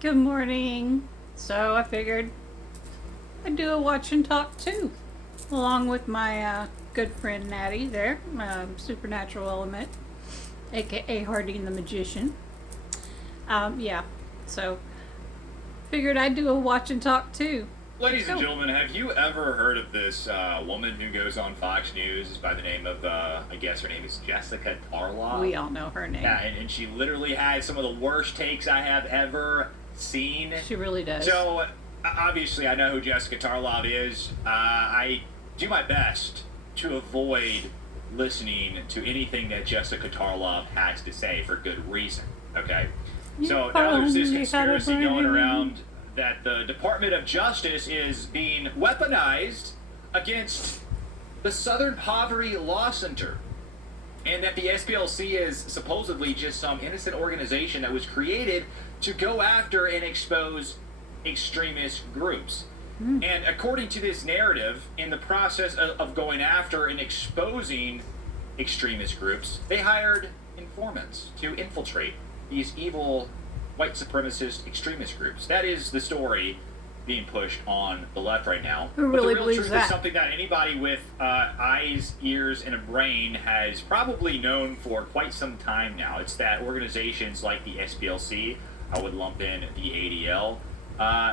Good morning. So I figured I'd do a watch and talk too, along with my good friend Natty there, supernatural element, aka Harding the Magician. Yeah, so figured I'd do a watch and talk too. Ladies and gentlemen, have you ever heard of this woman who goes on Fox News by the name of, I guess her name is Jessica Tarlov? We all know her name. Yeah, and she literally has some of the worst takes I have ever seen. She really does. So, obviously, I know who Jessica Tarlov is. I do my best to avoid listening to anything that Jessica Tarlov has to say for good reason, okay? So now there's this conspiracy going around that the Department of Justice is being weaponized against the Southern Poverty Law Center, and that the SPLC is supposedly just some innocent organization that was created to go after and expose extremist groups. And according to this narrative, in the process of going after and exposing extremist groups, they hired informants to infiltrate these evil white supremacist extremist groups. That is the story being pushed on the left right now. Who But the really real believes truth that? is something that anybody with eyes, ears, and a brain has probably known for quite some time now. It's that organizations like the SPLC, I would lump in the ADL,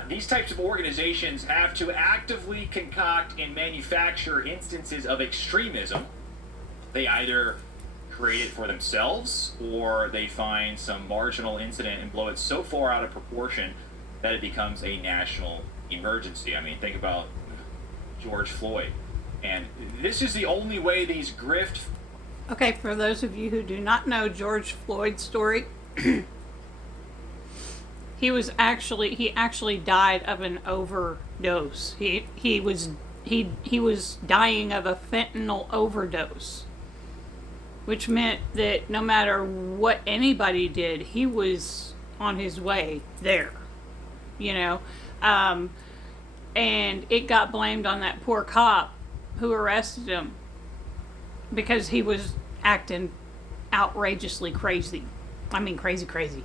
these types of organizations have to actively concoct and manufacture instances of extremism. They either create it for themselves, or they find some marginal incident and blow it so far out of proportion that it becomes a national emergency. I mean, think about George Floyd. And this is the only way these grift. Okay, for those of you who do not know George Floyd's story, he actually died of an overdose. He was dying of a fentanyl overdose, which meant that no matter what anybody did, he was on his way there, you know. And it got blamed on that poor cop who arrested him because he was acting outrageously crazy. I mean, crazy.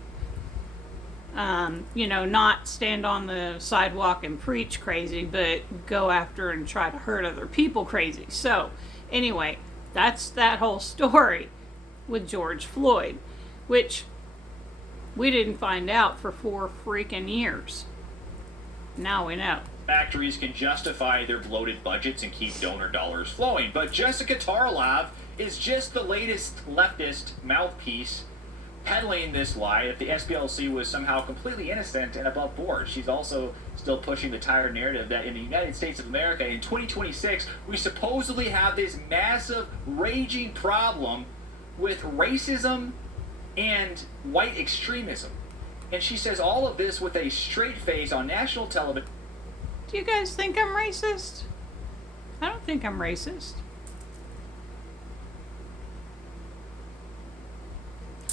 Not stand on the sidewalk and preach crazy, but go after and try to hurt other people crazy. So, anyway, that's that whole story with George Floyd, which we didn't find out for 4 freaking years. Now we know. Factories can justify their bloated budgets and keep donor dollars flowing. But Jessica Tarlov is just the latest leftist mouthpiece peddling this lie that the SPLC was somehow completely innocent and above board. She's also still pushing the tired narrative that in the United States of America in 2026, we supposedly have this massive, raging problem with racism and white extremism. And she says all of this with a straight face on national television. Do you guys think I'm racist? I don't think I'm racist.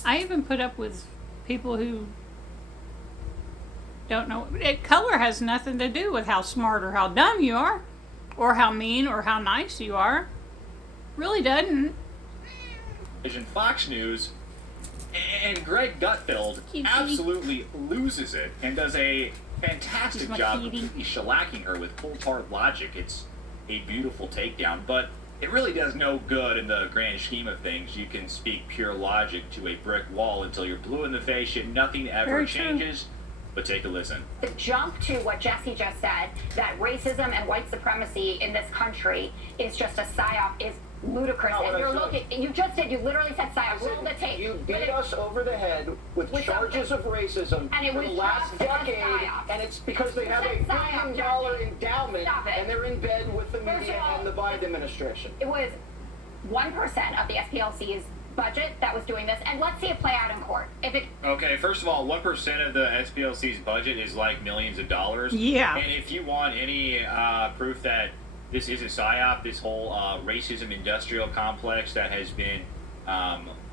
I even put up with people who don't know. Color has nothing to do with how smart or how dumb you are, or how mean or how nice you are. Really doesn't. Fox News, and Greg Gutfeld absolutely loses it and does a fantastic job completely shellacking her with cold hard logic. It's a beautiful takedown, but it really does no good in the grand scheme of things. You can speak pure logic to a brick wall until you're blue in the face, yet nothing ever Very changes. But take a listen. The jump to what Jesse just said, that racism and white supremacy in this country is just a psyop, is ludicrous. No, and you're looking, you just did, you literally said psyop. Roll the tape. You beat us over the head with charges of racism and it for was the last just a decade, psyop. and it's because they have a $1 billion endowment, and they're in bed with the media and the Biden administration. It was 1% of the SPLC's budget that was doing this, and let's see it play out in court. If it Okay, first of all, 1% of the SPLC's budget is like millions of dollars. Yeah. And if you want any proof that this is a psyop, this whole racism industrial complex that has been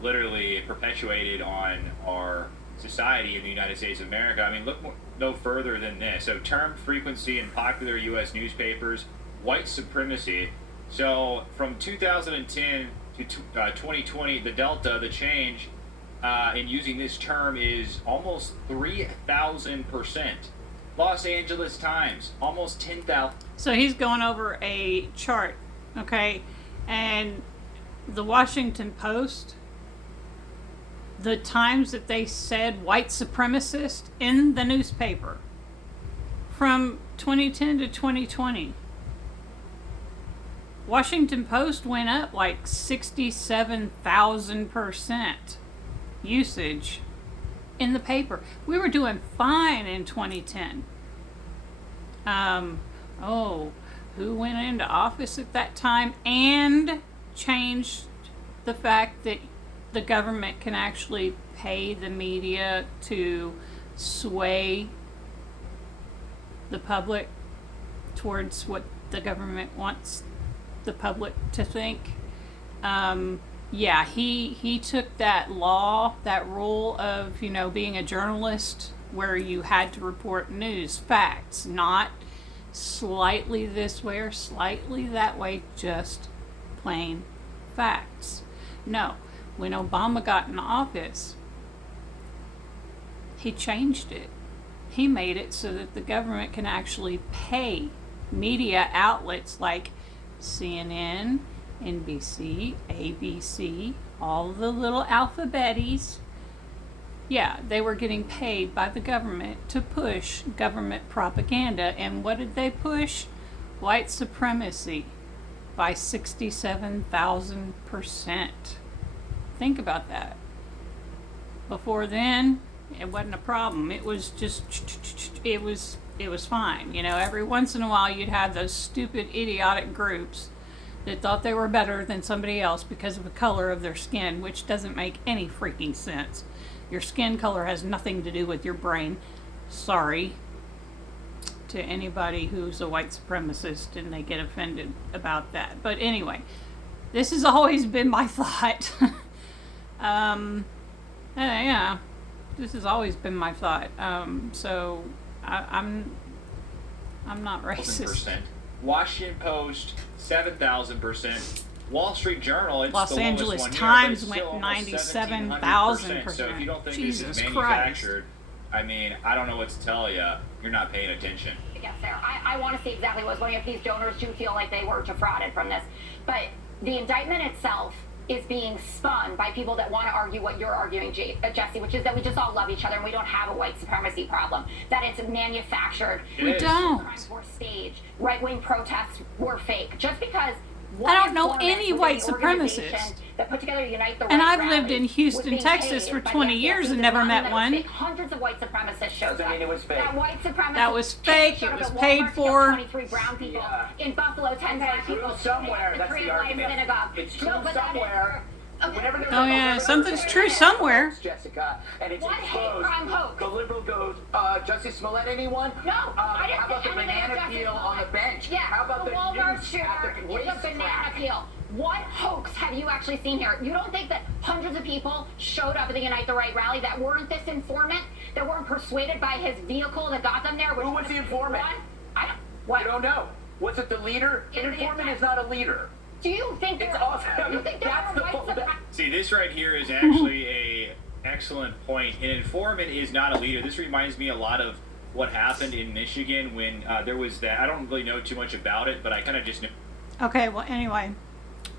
literally perpetuated on our society in the United States of America, I mean, look no further than this. So term frequency in popular U.S. newspapers, white supremacy. So from 2010 to 2020, the delta, the change, in using this term is almost 3,000%. Los Angeles Times, almost 10,000. So he's going over a chart, okay? And the Washington Post, the times that they said white supremacist in the newspaper from 2010 to 2020. Washington Post went up like 67,000% usage in the paper. We were doing fine in 2010. Who went into office at that time and changed the fact that the government can actually pay the media to sway the public towards what the government wants the public to think? He took that law, that rule of, being a journalist where you had to report news, facts, not slightly this way or slightly that way, just plain facts. No, when Obama got in office, he changed it. He made it so that the government can actually pay media outlets like CNN, NBC, ABC, all the little alphabeties. Yeah, they were getting paid by the government to push government propaganda. And what did they push? White supremacy by 67,000%. Think about that. Before then, it wasn't a problem. It was just, it was fine. Every once in a while you'd have those stupid, idiotic groups that thought they were better than somebody else because of the color of their skin, which doesn't make any freaking sense. Your skin color has nothing to do with your brain. Sorry to anybody who's a white supremacist and they get offended about that. But anyway, this has always been my thought. This has always been my thought. So I'm not racist. Washington Post, 7,000%. Wall Street Journal, it's Los the Angeles lowest one Times here, went but it's still 97,000%. So if you don't think Jesus this is Christ. manufactured, I mean, I don't know what to tell you. You're not paying attention. Yes, Sarah. I want to see exactly what's going on if these donors do feel like they were defrauded from this. But the indictment itself is being spun by people that want to argue what you're arguing, Jesse, which is that we just all love each other and we don't have a white supremacy problem, that it's manufactured. We don't. Crimes were staged. Right-wing protests were fake. Just because I don't know any white supremacists. That put together Unite the Right And I've rally lived in Houston, Texas for 20 years and never met one. Hundreds of white supremacists showed up. It was fake. That was fake. It was paid for. 23 brown people. In Buffalo, 10 black people. Somewhere, that's the argument. It's true somewhere. Oh yeah, something's true somewhere. Jessica, and it's What hate exposed. crime hoax? The liberal goes, Justice Smollett, anyone? No, I didn't how about say the anything banana about peel Justice on the Smollett. bench? Yeah, How about the Walmart news shooter at the is a racetrack? banana peel. What hoax have you actually seen here? You don't think that hundreds of people showed up at the Unite the Right rally that weren't this informant, that weren't persuaded by his vehicle that got them there? Who was the informant? I don't. What? You don't know. Was it the leader? An informant is not a leader. Do you think It's there- awesome. You think there That's are the white point. supremacists? See, this right here is actually a excellent point. An informant is not a leader. This reminds me a lot of what happened in Michigan when there was that. I don't really know too much about it, but I kind of just know. Okay, well, anyway,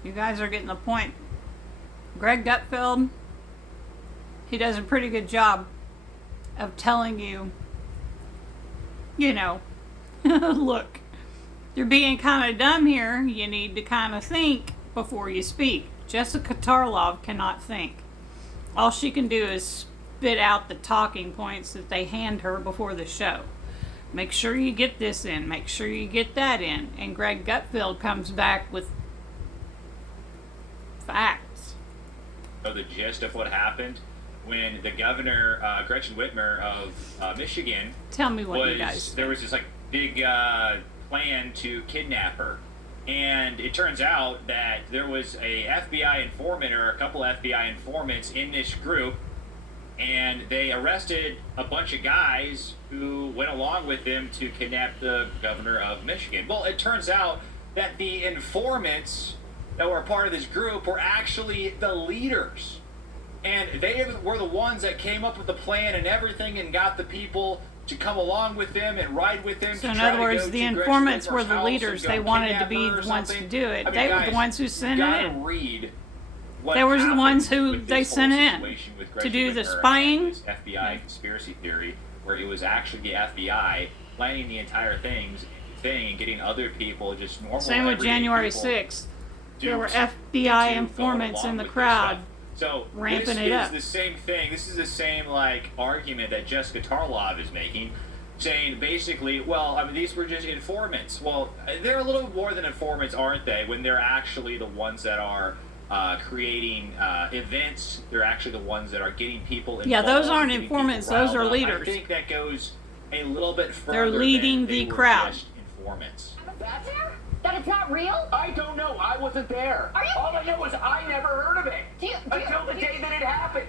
you guys are getting the point. Greg Gutfeld, he does a pretty good job of telling you, look, you're being kind of dumb here. You need to kind of think before you speak. Jessica Tarlov cannot think. All she can do is spit out the talking points that they hand her before the show. Make sure you get this in. Make sure you get that in. And Greg Gutfeld comes back with facts. The gist of what happened when the governor, Gretchen Whitmer of Michigan, Tell me what you guys there was this big plan to kidnap her. And it turns out that there was a FBI informant or a couple FBI informants in this group, and they arrested a bunch of guys who went along with them to kidnap the governor of Michigan. Well, it turns out that the informants that were a part of this group were actually the leaders. And they were the ones that came up with the plan and everything and got the people to come along with them and ride with them. So in other words, the informants were the leaders. They wanted to be the ones to do it. They were the ones who sent it in. Read they were the ones who they sent in to do the spying. This FBI conspiracy theory, where it was actually the FBI planning the entire thing and getting other people, just normal. Same with January 6th. There were FBI informants in the crowd. So ramping it up. This is the same thing. This is the same argument that Jessica Tarlov is making, saying basically, well, I mean, these were just informants. Well, they're a little more than informants, aren't they? When they're actually the ones that are creating events, they're actually the ones that are getting people involved. Yeah, those aren't informants. Those are leaders. I think that goes a little bit further. They're leading the crowd. Just informants. That's that it's not real? I don't know. I wasn't there. Are you? All I know is I never heard of it until the day that it happened.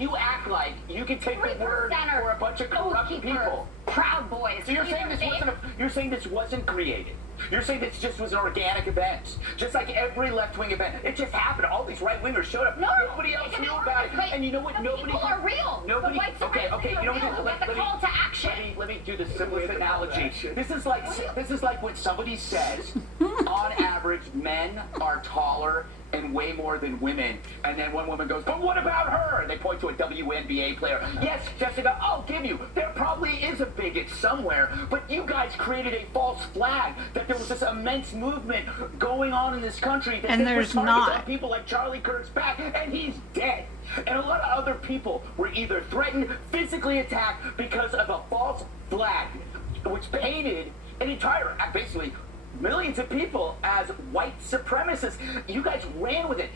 You act like you can take the word for a bunch of corrupt people. Proud Boys. So you're saying this wasn't created. You're saying this just was an organic event, just like every left-wing event. It just happened. All these right-wingers showed up. Nobody else knew about it. And you know what? Nobody. People are real. Nobody. Okay. You know what? Let the call to action. Let me do the simplest analogy. This is like when somebody says, on average, men are taller and way more than women, and then one woman goes, but what about her? And they point to a WNBA player. Yes, Jessica, I'll give you. There probably is a bigot somewhere, but you guys created a false flag that there was this immense movement going on in this country that and there's not people like Charlie Kirk's back, and he's dead. And a lot of other people were either threatened, physically attacked because of a false flag, which painted an entire, basically, millions of people as white supremacists. You guys ran with it.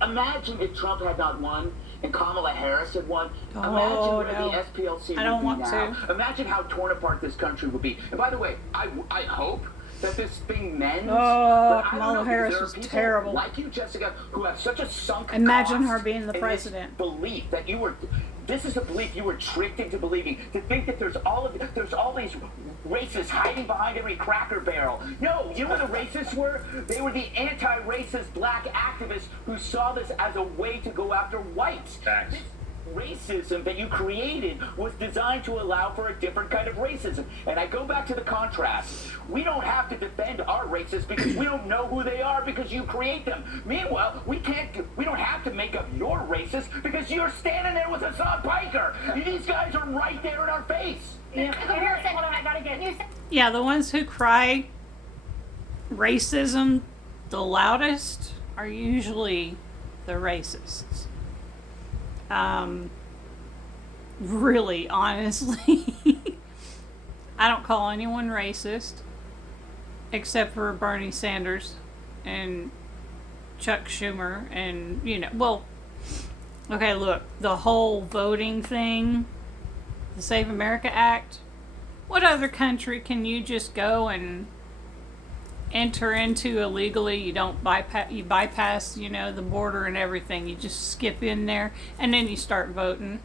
Imagine if Trump had not won and Kamala Harris had won. Imagine where the SPLC would be now. Imagine how torn apart this country would be. And by the way, I hope that this thing mends. Oh, Kamala Harris was terrible. Like you, Jessica, who have such a sunk Imagine cost her being the president. Belief that you were. This is a belief you were tricked into believing. To think that there's all these racists hiding behind every Cracker Barrel. No, you know what the racists were? They were the anti-racist black activists who saw this as a way to go after whites. Facts. This racism that you created was designed to allow for a different kind of racism. And I go back to the contrast. We don't have to defend our racists because we don't know who they are because you create them. Meanwhile, we don't have to make up your racist because you're standing there with Hassan Piker. These guys are right there in our face. Yeah, the ones who cry racism the loudest are usually the racists. Really, honestly, I don't call anyone racist except for Bernie Sanders and Chuck Schumer and, okay, look, the whole voting thing, the Save America Act, what other country can you just go and enter into illegally? You don't bypass, the border and everything. You just skip in there and then you start voting.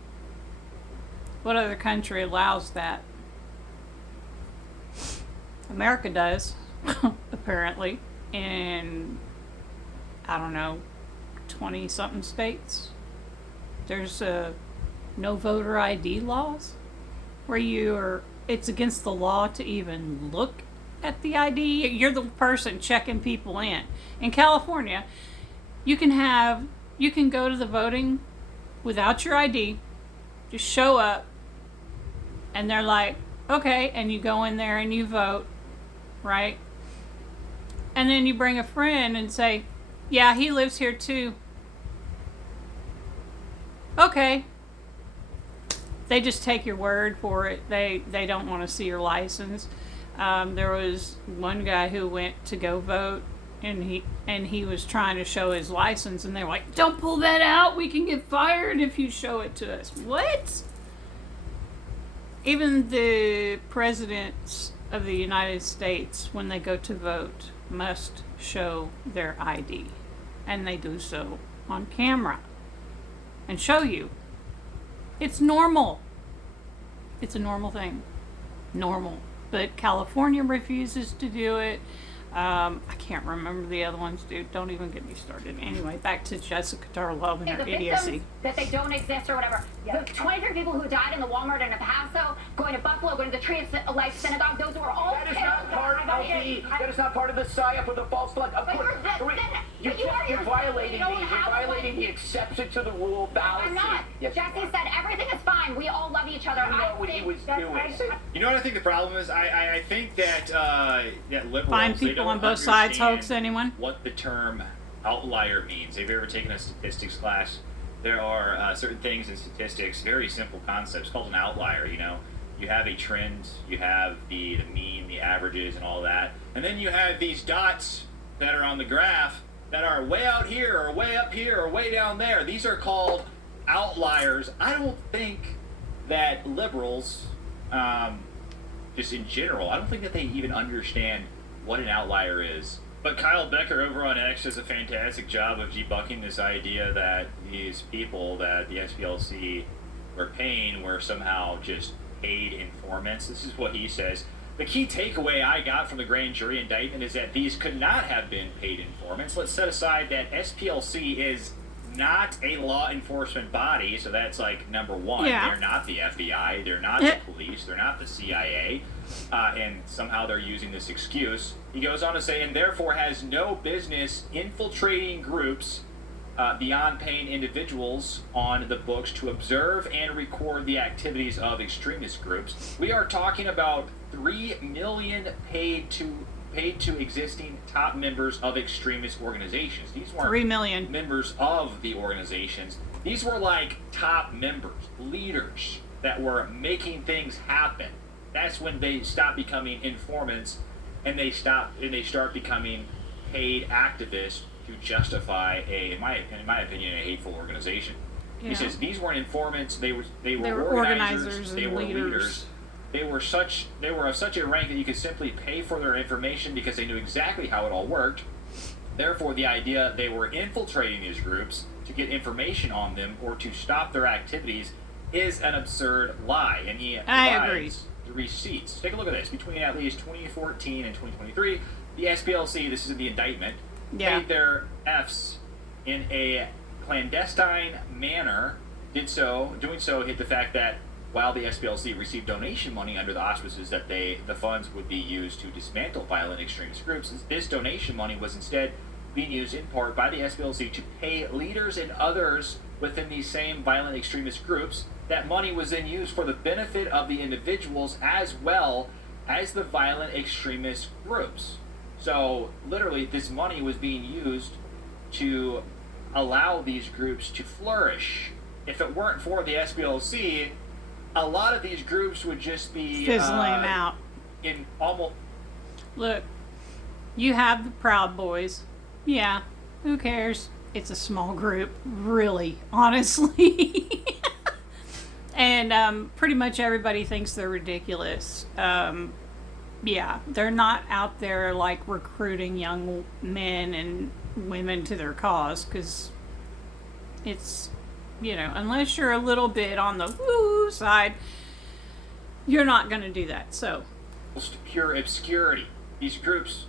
What other country allows that? America does, apparently, in, 20-something states. There's no voter ID laws where it's against the law to even look at the ID. You're the person checking people in. In California, you can go to the voting without your ID, just show up, and they're like, okay, and you go in there and you vote, right? And then you bring a friend and say, yeah, he lives here too. Okay. They just take your word for it. They don't want to see your license. There was one guy who went to go vote, and he was trying to show his license, and they were like, don't pull that out, we can get fired if you show it to us. What? Even the presidents of the United States, when they go to vote, must show their ID, and they do so on camera and show you. It's normal. It's a normal thing. Normal. But California refuses to do it. I can't remember the other ones, dude. Don't even get me started. Anyway, back to Jessica Tarlov and her the idiocy. victims, that they don't exist or whatever. Yeah. The 23 people who died in the Walmart in El Paso, going to Buffalo, going to the Tree of Life Synagogue, those were all That is killed. not part of that is not part of the psyop or the false flag. Of But course, you're violating the exception to the rule fallacy. I'm not. Yes, Jesse you are. said everything is fine. We all love each other. You know what he was doing. You know what I think the problem is? I think that that liberals Find they people don't on both sides, understand hoax anyone? what the term outlier means. If you've ever taken a statistics class, there are certain things in statistics, very simple concepts called an outlier. You know, you have a trend, you have the mean, the averages, and all that, and then you have these dots that are on the graph that are way out here or way up here or way down there. These are called outliers. I don't think that liberals, just in general, I don't think that they even understand what an outlier is. But Kyle Becker over on X does a fantastic job of debunking this idea that these people that the SPLC were paying were somehow just paid informants. This is what he says. The key takeaway I got from the grand jury indictment is that these could not have been paid informants. Let's set aside that SPLC is not a law enforcement body, so that's like number one. Yeah. They're not the FBI, they're not the police, they're not the CIA, and somehow they're using this excuse. He goes on to say, and therefore has no business infiltrating groups beyond paying individuals on the books to observe and record the activities of extremist groups. We are talking about 3 million paid to existing top members of extremist organizations. These weren't 3 million members of the organizations. These were like top members, leaders that were making things happen. That's when they stop becoming informants and they start becoming paid activists to justify in my opinion, a hateful organization. Yeah. He says these weren't informants, they were organizers they and were leaders. leaders. They were of such a rank that you could simply pay for their information because they knew exactly how it all worked. Therefore, the idea they were infiltrating these groups to get information on them or to stop their activities is an absurd lie. And he provides the receipts. Take a look at this. Between at least 2014 and 2023, the SPLC, this is in the indictment, paid their Fs in a clandestine manner. Doing so hit the fact that while the SPLC received donation money under the auspices that the funds would be used to dismantle violent extremist groups, this donation money was instead being used in part by the SPLC to pay leaders and others within these same violent extremist groups. That money was then used for the benefit of the individuals as well as the violent extremist groups. So literally this money was being used to allow these groups to flourish. If it weren't for the SPLC, a lot of these groups would just be fizzling out. In almost. Look, you have the Proud Boys. Yeah, who cares? It's a small group, really, honestly. And pretty much everybody thinks they're ridiculous. Yeah, they're not out there like recruiting young men and women to their cause, because it's, unless you're a little bit on the woo side, you're not going to do that. So, pure obscurity. These groups,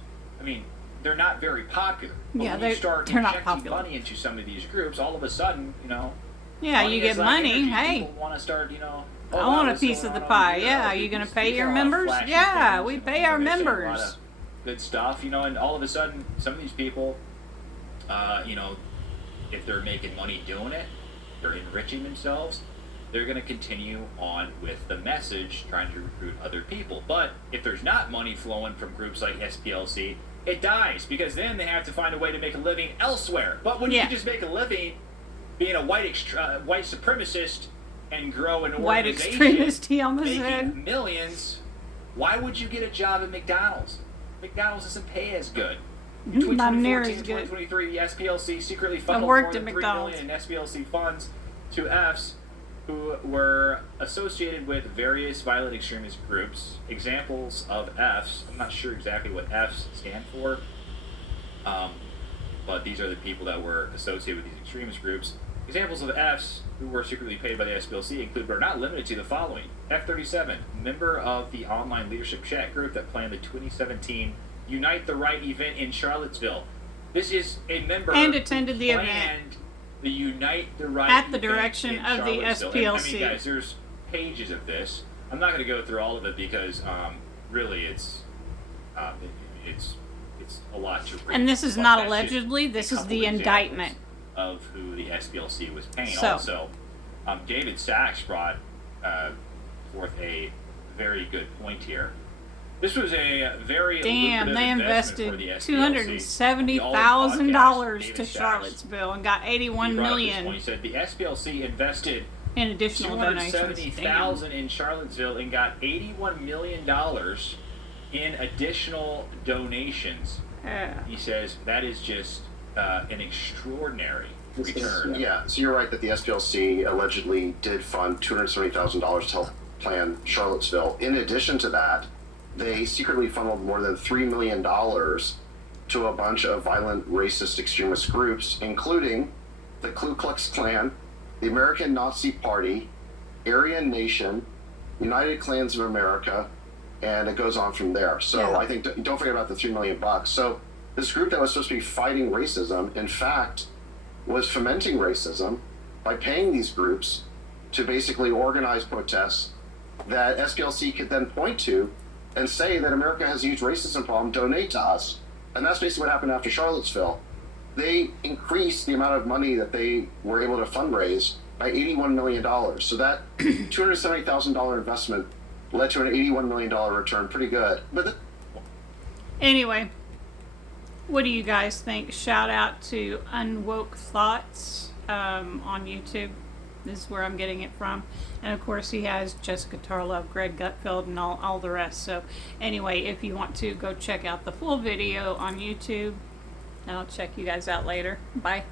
they're not very popular. But yeah, when you start they're not injecting popular. money into some of these groups, all of a sudden, Yeah, money you get is like money. energy. Hey, People want to start, I want a piece of the pie. Yeah, are you going to pay your members? Yeah, we pay our members. Good stuff, and all of a sudden, some of these people, if they're making money doing it, they're enriching themselves, they're going to continue on with the message, trying to recruit other people. But if there's not money flowing from groups like SPLC, it dies, because then they have to find a way to make a living elsewhere. But when you just make a living being a white supremacist and grow an White organization extremist, he almost making said. millions, why would you get a job at McDonald's? McDonald's doesn't pay as good. Between Not 2014 near and as good. 2023, the SPLC secretly funneled worked more at than $3 McDonald's. million in SPLC funds to Fs who were associated with various violent extremist groups. Examples of Fs, I'm not sure exactly what Fs stand for, but these are the people that were associated with these extremist groups. Examples of Fs who were secretly paid by the SPLC include, but are not limited to, the following. F-37, member of the online leadership chat group that planned the 2017 Unite the Right event in Charlottesville. This is a member And attended the who event. planned the Unite the Right At the event direction in of the Charlottesville. And, I SPLC. mean, guys, there's pages of this. I'm not going to go through all of it because really it's a lot to read. And this is But not that's allegedly, just this a is the couple indictment. examples of who the SPLC was paying. So. Also, David Sachs brought forth a very good point here. This was a very Damn, lucrative they investment for invested the SPLC. $270,000 David to Sachs, Charlottesville and got he $81 brought up this point. million He said the SPLC invested in additional donations. $270,000 in Charlottesville and got $81 million in additional donations. Yeah. He says that is just an extraordinary return. Yeah, so you're right that the SPLC allegedly did fund $270,000 to help plan Charlottesville. In addition to that, they secretly funneled more than $3 million to a bunch of violent, racist, extremist groups, including the Ku Klux Klan, the American Nazi Party, Aryan Nation, United Klans of America, and it goes on from there. So Yeah. I think don't forget about the $3 million. So this group that was supposed to be fighting racism, in fact, was fomenting racism by paying these groups to basically organize protests that SPLC could then point to and say that America has a huge racism problem, donate to us. And that's basically what happened after Charlottesville. They increased the amount of money that they were able to fundraise by $81 million. So that $270,000 investment led to an $81 million return. Pretty good. But Anyway, what do you guys think? Shout out to Unawoke Thoughts on YouTube. This is where I'm getting it from. And of course he has Jessica Tarlov, Greg Gutfeld, and all the rest. So anyway, if you want to, go check out the full video on YouTube. And I'll check you guys out later. Bye.